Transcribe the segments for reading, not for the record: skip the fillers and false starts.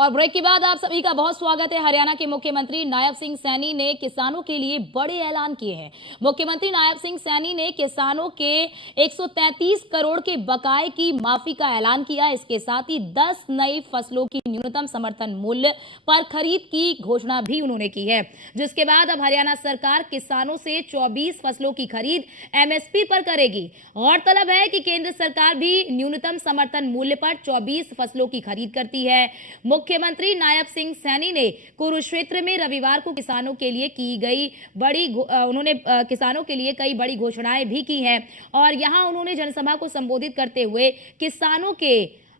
और ब्रेक के बाद आप सभी का बहुत स्वागत है। हरियाणा के मुख्यमंत्री नायब सिंह सैनी ने किसानों के लिए बड़े ऐलान किए हैं। मुख्यमंत्री नायब सिंह सैनी ने किसानों के 133 करोड़ के बकाये की माफी का ऐलान किया। इसके साथ ही 10 नई फसलों की न्यूनतम समर्थन मूल्य पर खरीद की घोषणा भी उन्होंने की है, जिसके बाद अब हरियाणा सरकार किसानों से 24 फसलों की खरीद एमएसपी पर करेगी। गौरतलब है कि केंद्र सरकार भी न्यूनतम समर्थन मूल्य पर 24 फसलों की खरीद करती है। मुख्यमंत्री नायब सिंह सैनी ने कुरुक्षेत्र में रविवार को किसानों के लिए की गई उन्होंने किसानों के लिए कई बड़ी घोषणाएं भी की हैं और यहां उन्होंने जनसभा को संबोधित करते हुए किसानों के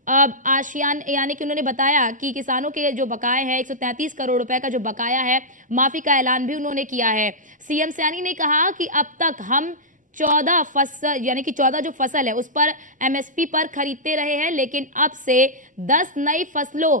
आशियान यानी कि उन्होंने बताया कि किसानों के जो बकाये है 133 करोड़ रुपए का जो बकाया है, माफी का ऐलान भी उन्होंने किया है। सीएम सैनी ने कहा कि अब तक हम 14 फसल यानी कि 14 जो फसल है उस पर एमएसपी पर खरीदते रहे हैं, लेकिन अब से 10 नई फसलों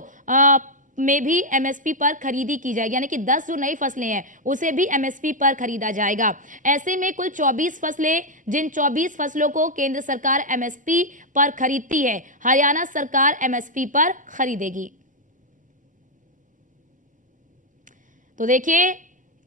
में भी एमएसपी पर खरीदी की जाएगी, यानी कि 10 जो नई फसलें हैं उसे भी एमएसपी पर खरीदा जाएगा। ऐसे में कुल 24 फसलें, जिन 24 फसलों को केंद्र सरकार एमएसपी पर खरीदती है, हरियाणा सरकार एमएसपी पर खरीदेगी। तो देखिए,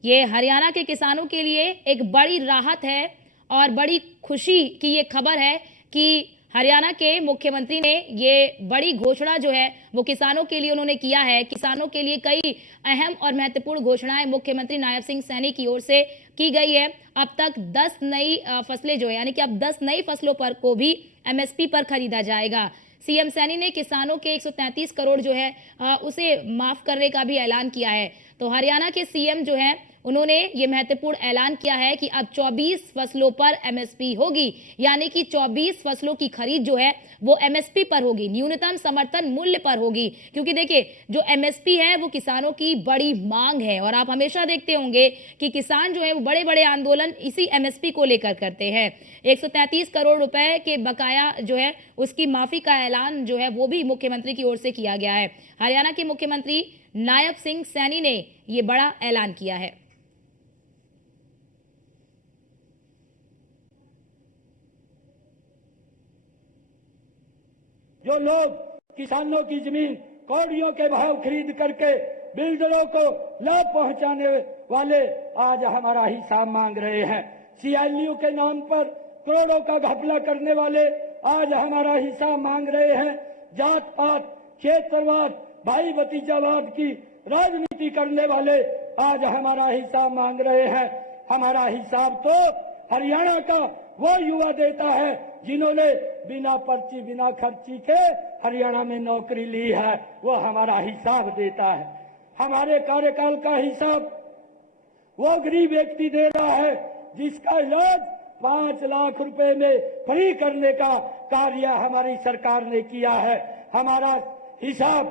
ये हरियाणा के किसानों के लिए एक बड़ी राहत है और बड़ी खुशी की ये खबर है कि हरियाणा के मुख्यमंत्री ने ये बड़ी घोषणा जो है वो किसानों के लिए उन्होंने किया है। किसानों के लिए कई अहम और महत्वपूर्ण घोषणाएं मुख्यमंत्री नायब सिंह सैनी की ओर से की गई है। अब तक 10 नई फसलें जो है, यानी कि अब 10 नई फसलों पर को भी एमएसपी पर खरीदा जाएगा। सीएम सैनी ने किसानों के 133 करोड़ जो है उसे माफ करने का भी ऐलान किया है। तो हरियाणा के सीएम जो है उन्होंने ये महत्वपूर्ण ऐलान किया है कि अब 24 फसलों पर एमएसपी होगी, यानी कि 24 फसलों की खरीद जो है वो एमएसपी पर होगी, न्यूनतम समर्थन मूल्य पर होगी। क्योंकि देखिए, जो एमएसपी है वो किसानों की बड़ी मांग है और आप हमेशा देखते होंगे कि किसान जो है वो बड़े बड़े आंदोलन इसी एमएसपी को लेकर करते हैं। 133 करोड़ रुपए के बकाया जो है उसकी माफी का ऐलान जो है वो भी मुख्यमंत्री की ओर से किया गया है। हरियाणा के मुख्यमंत्री नायब सिंह सैनी ने ये बड़ा ऐलान किया है। जो लोग किसानों की जमीन कौड़ियों के भाव खरीद करके बिल्डरों को लाभ पहुंचाने वाले आज हमारा हिसाब मांग रहे हैं। सीएलयू के नाम पर करोड़ों का घपला करने वाले आज हमारा हिसाब मांग रहे हैं। जात पात, क्षेत्रवाद, भाई भतीजावाद की राजनीति करने वाले आज हमारा हिसाब मांग रहे हैं। हमारा हिसाब तो हरियाणा का वो युवा देता है जिन्होंने बिना पर्ची बिना खर्ची के हरियाणा में नौकरी ली है, वो हमारा हिसाब देता है। हमारे कार्यकाल का हिसाब वो गरीब व्यक्ति दे रहा है जिसका इलाज 5 लाख रुपए में फ्री करने का कार्य हमारी सरकार ने किया है। हमारा हिसाब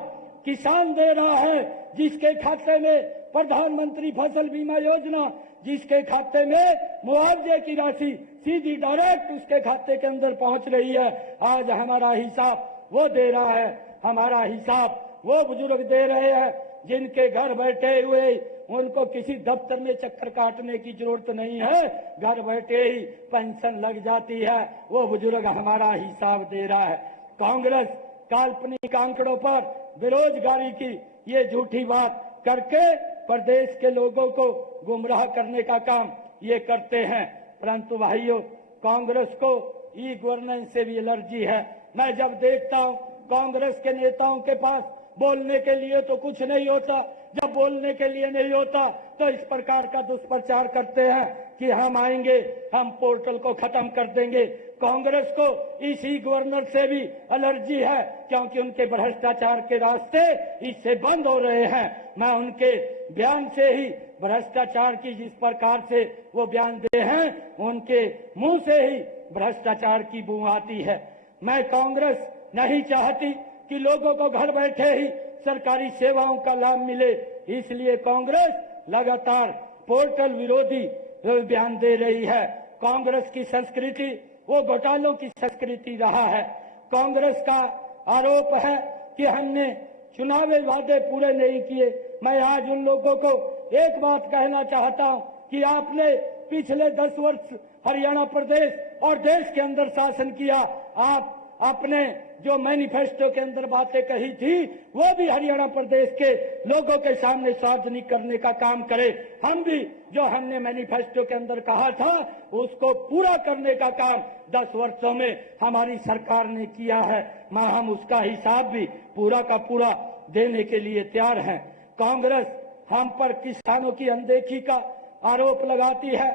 किसान दे रहा है जिसके खाते में प्रधानमंत्री फसल बीमा योजना, जिसके खाते में मुआवजे की राशि सीधी डायरेक्ट उसके खाते के अंदर पहुंच रही है, आज हमारा हिसाब वो दे रहा है। हमारा हिसाब वो बुजुर्ग दे रहे हैं जिनके घर बैठे हुए उनको किसी दफ्तर में चक्कर काटने की जरूरत नहीं है, घर बैठे ही पेंशन लग जाती है, वो बुजुर्ग हमारा हिसाब दे रहा है। कांग्रेस काल्पनिक आंकड़ों पर बेरोजगारी की ये झूठी बात करके प्रदेश के लोगों को गुमराह करने का काम ये करते हैं। परंतु भाइयों, कांग्रेस को ई गवर्नेंस से भी एलर्जी है। मैं जब देखता हूं कांग्रेस के नेताओं के पास बोलने के लिए तो कुछ नहीं होता, जब बोलने के लिए नहीं होता तो इस प्रकार का दुष्प्रचार करते हैं कि हम आएंगे, हम पोर्टल को खत्म कर देंगे। कांग्रेस को इसी गवर्नर से भी एलर्जी है क्योंकि उनके भ्रष्टाचार के रास्ते इससे बंद हो रहे हैं। मैं उनके बयान से ही भ्रष्टाचार की जिस प्रकार से वो बयान दे हैं, उनके मुंह से ही भ्रष्टाचार की बू आती है। मैं कांग्रेस नहीं चाहती कि लोगों को घर बैठे ही सरकारी सेवाओं का लाभ मिले, इसलिए कांग्रेस लगातार पोर्टल विरोधी बयान दे रही है। कांग्रेस की संस्कृति वो घोटालों की संस्कृति रहा है। कांग्रेस का आरोप है कि हमने चुनावी वादे पूरे नहीं किए। मैं आज उन लोगों को एक बात कहना चाहता हूं कि आपने पिछले 10 वर्ष हरियाणा प्रदेश और देश के अंदर शासन किया। आप अपने जो मैनिफेस्टो के अंदर बातें कही थी वो भी हरियाणा प्रदेश के लोगों के सामने सार्वजनिक करने का काम करे। हम भी जो हमने मैनिफेस्टो के अंदर कहा था उसको पूरा करने का काम 10 वर्षों में हमारी सरकार ने किया है। हम उसका हिसाब भी पूरा का पूरा देने के लिए तैयार हैं। कांग्रेस हम पर किसानों की अनदेखी का आरोप लगाती है।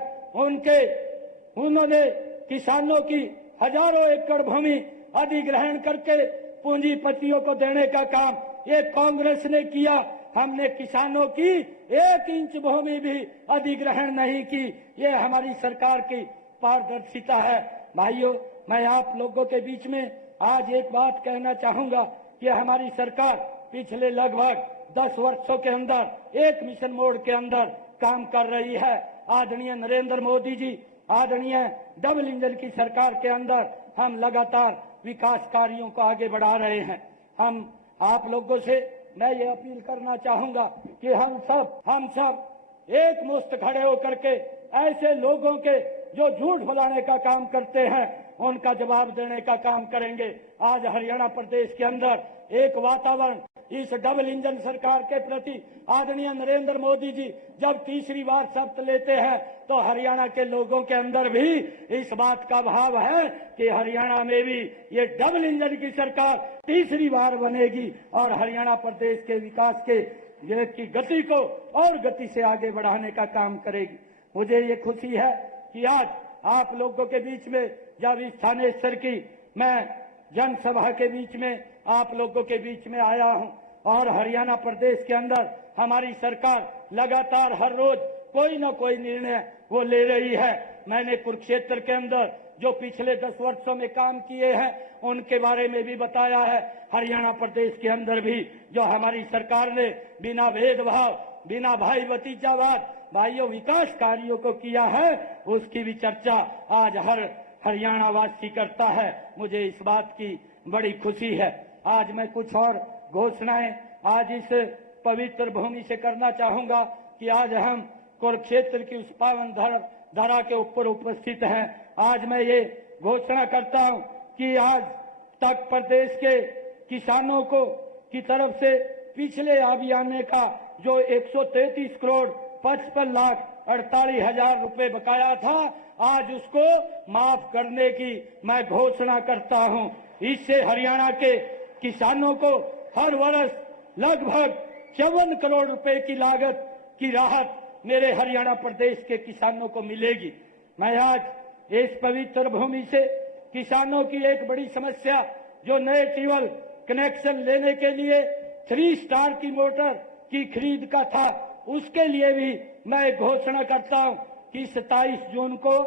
उन्होंने किसानों की हजारों एकड़ भूमि अधिग्रहण करके पूंजीपतियों को देने का काम ये कांग्रेस ने किया। हमने किसानों की 1 इंच भूमि भी अधिग्रहण नहीं की। ये हमारी सरकार की पारदर्शिता है। भाइयों, मैं आप लोगों के बीच में आज एक बात कहना चाहूंगा कि हमारी सरकार पिछले लगभग 10 वर्षों के अंदर एक मिशन मोड के अंदर काम कर रही है। आदरणीय नरेंद्र मोदी जी, आदरणीय डबल इंजन की सरकार के अंदर हम लगातार विकास कार्यों को आगे बढ़ा रहे हैं। हम आप लोगों से मैं ये अपील करना चाहूंगा कि हम सब एक मुश्त खड़े होकर के ऐसे लोगों के जो झूठ फैलाने का काम करते हैं उनका जवाब देने का काम करेंगे। आज हरियाणा प्रदेश के अंदर एक वातावरण इस डबल इंजन सरकार के प्रति आदरणीय नरेंद्र मोदी जी जब तीसरी बार शपथ लेते हैं तो हरियाणा के लोगों के अंदर भी इस बात का भाव है कि हरियाणा में भी ये डबल इंजन की सरकार तीसरी बार बनेगी और हरियाणा प्रदेश के विकास की गति को और गति से आगे बढ़ाने का काम करेगी। मुझे ये खुशी है कि आज आप लोगों के बीच में जब इस स्थानीय स्तर की मैं जनसभा के बीच में आप लोगों के बीच में आया हूं और हरियाणा प्रदेश के अंदर हमारी सरकार लगातार हर रोज कोई न कोई निर्णय वो ले रही है। मैंने कुरुक्षेत्र के अंदर जो पिछले 10 वर्षों में काम किए हैं उनके बारे में भी बताया है। हरियाणा प्रदेश के अंदर भी जो हमारी सरकार ने बिना भेदभाव, बिना भाई भतीजावाद, भाइयों विकास कार्यों को किया है उसकी भी चर्चा आज हर हरियाणा वासी करता है। मुझे इस बात की बड़ी खुशी है। आज मैं कुछ और घोषणाएं आज इस पवित्र भूमि से करना चाहूंगा कि आज हम कुरुक्षेत्र की उस पावन धरा के ऊपर उपस्थित हैं। आज मैं ये घोषणा करता हूं कि आज तक प्रदेश के किसानों को की तरफ से पिछले अभियान का जो 133 करोड़ 55 लाख 48 हजार रुपए बकाया था आज उसको माफ करने की मैं घोषणा करता हूं। इससे हरियाणा के किसानों को हर वर्ष लगभग 54 करोड़ रुपए की लागत की राहत मेरे हरियाणा प्रदेश के किसानों को मिलेगी। मैं आज इस पवित्र भूमि से किसानों की एक बड़ी समस्या जो नए ट्यूबवेल कनेक्शन लेने के लिए 3 स्टार की मोटर की खरीद का था उसके लिए भी मैं घोषणा करता हूं कि 27 जून को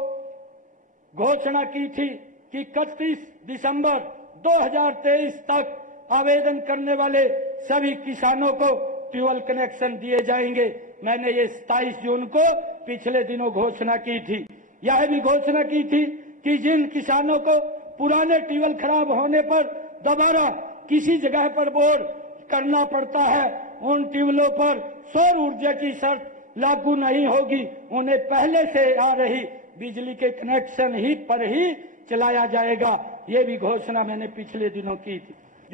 घोषणा की थी कि 31 दिसंबर 2023 तक आवेदन करने वाले सभी किसानों को ट्यूबवेल कनेक्शन दिए जाएंगे। मैंने ये 27 जून को पिछले दिनों घोषणा की थी। यह भी घोषणा की थी कि जिन किसानों को पुराने ट्यूबवेल खराब होने पर दोबारा किसी जगह पर बोर करना पड़ता है उन ट्यूबवेलों पर सौर ऊर्जा की शर्त लागू नहीं होगी। उन्हें पहले से आ रही बिजली के कनेक्शन ही पर ही चलाया जाएगा। ये भी घोषणा मैंने पिछले दिनों की थी।